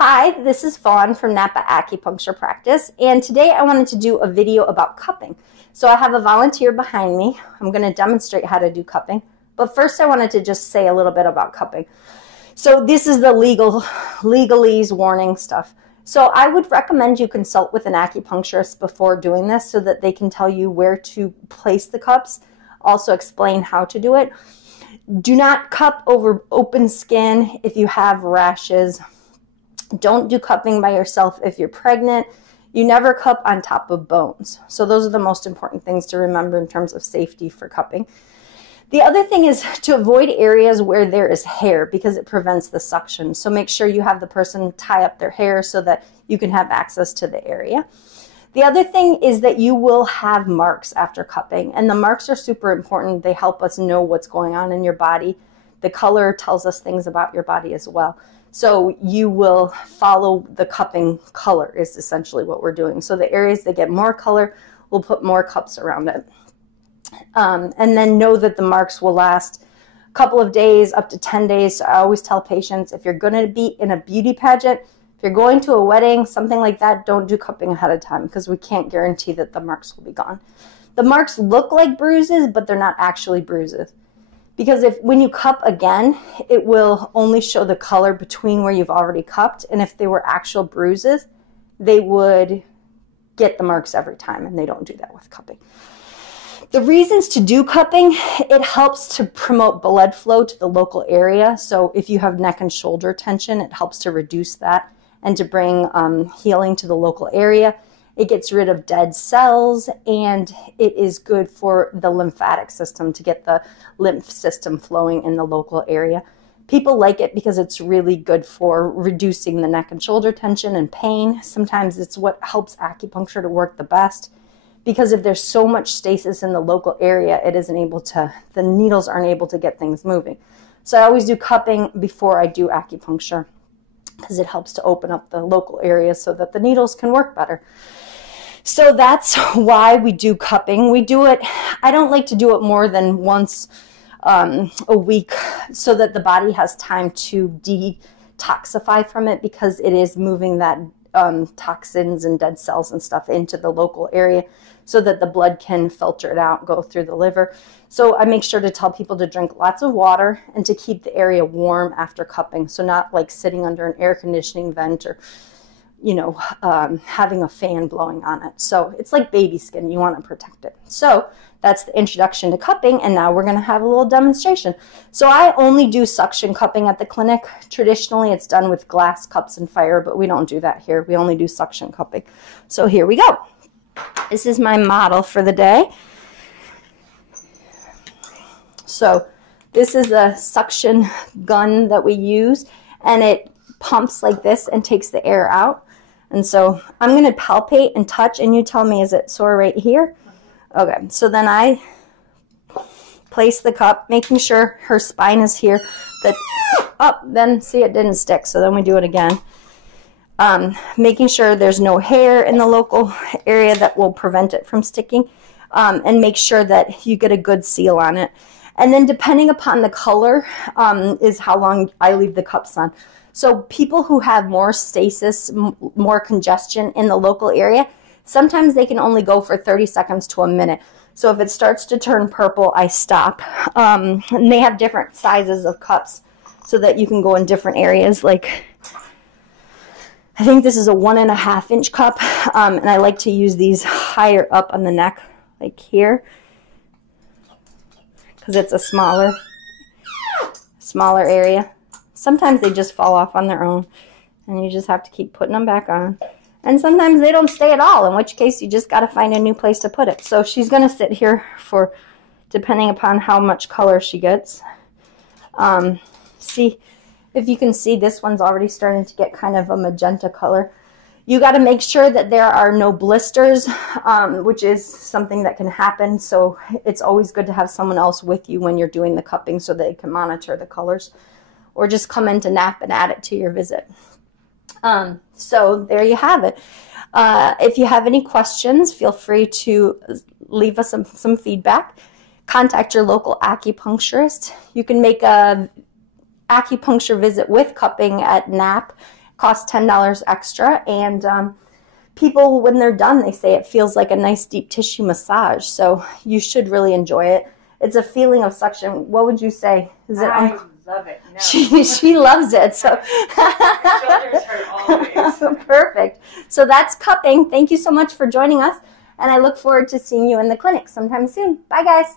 Hi, this is Fawn from Napa Acupuncture Practice, and today I wanted to do a video about cupping. So I have a volunteer behind me. I'm going to demonstrate how to do cupping, but first I wanted to just say a little bit about cupping. So this is the legalese warning stuff. So I would recommend you consult with an acupuncturist before doing this so that they can tell you where to place the cups, also explain how to do it. Do not cup over open skin if you have rashes. Don't do cupping by yourself if you're pregnant. You never cup on top of bones. So those are the most important things to remember in terms of safety for cupping. The other thing is to avoid areas where there is hair because it prevents the suction. So make sure you have the person tie up their hair so that you can have access to the area. The other thing is that you will have marks after cupping, and the marks are super important. They help us know what's going on in your body. The color tells us things about your body as well. So you will follow the cupping color is essentially what we're doing. So the areas that get more color, we'll put more cups around it. And then know that the marks will last a couple of days, up to 10 days. So I always tell patients, if you're going to be in a beauty pageant, if you're going to a wedding, something like that, don't do cupping ahead of time because we can't guarantee that the marks will be gone. The marks look like bruises, but they're not actually bruises. Because when you cup again, it will only show the color between where you've already cupped. And if they were actual bruises, they would get the marks every time, and they don't do that with cupping. The reasons to do cupping, it helps to promote blood flow to the local area. So if you have neck and shoulder tension, it helps to reduce that and to bring healing to the local area. It gets rid of dead cells, and it is good for the lymphatic system to get the lymph system flowing in the local area. People like it because it's really good for reducing the neck and shoulder tension and pain. Sometimes it's what helps acupuncture to work the best because if there's so much stasis in the local area, the needles aren't able to get things moving. So I always do cupping before I do acupuncture because it helps to open up the local area so that the needles can work better. So that's why we do cupping. We do it, I don't like to do it more than once a week so that the body has time to detoxify from it because it is moving that toxins and dead cells and stuff into the local area so that the blood can filter it out, go through the liver. So I make sure to tell people to drink lots of water and to keep the area warm after cupping. So not like sitting under an air conditioning vent or having a fan blowing on it. So it's like baby skin. You want to protect it. So that's the introduction to cupping, and now we're going to have a little demonstration. So I only do suction cupping at the clinic. Traditionally, it's done with glass cups and fire, but we don't do that here. We only do suction cupping. So here we go. This is my model for the day. So this is a suction gun that we use, and it pumps like this and takes the air out. And so I'm going to palpate and touch, and you tell me, is it sore right here? Okay, so then I place the cup, making sure her spine is here. Then see, it didn't stick, so then we do it again. Making sure there's no hair in the local area that will prevent it from sticking, and make sure that you get a good seal on it. And then depending upon the color is how long I leave the cups on. So people who have more stasis, more congestion in the local area, sometimes they can only go for 30 seconds to a minute. So if it starts to turn purple, I stop. And they have different sizes of cups so that you can go in different areas. Like, I think this is a 1.5 inch cup. And I like to use these higher up on the neck, like here, because it's a smaller area. Sometimes they just fall off on their own, and you just have to keep putting them back on. And sometimes they don't stay at all, in which case you just got to find a new place to put it. So she's going to sit here for, depending upon how much color she gets. See, if you can see, this one's already starting to get kind of a magenta color. You got to make sure that there are no blisters, which is something that can happen. So it's always good to have someone else with you when you're doing the cupping so they can monitor the colors. Or just come into NAP and add it to your visit. So there you have it. If you have any questions, feel free to leave us some feedback. Contact your local acupuncturist. You can make a acupuncture visit with cupping at NAP Costs $10 extra, and people, when they're done, they say it feels like a nice deep tissue massage. So you should really enjoy it. It's a feeling of suction. What would you say? Is it? I love it. No. She loves it. So shoulders hurt always. Perfect. So that's cupping. Thank you so much for joining us, and I look forward to seeing you in the clinic sometime soon. Bye, guys.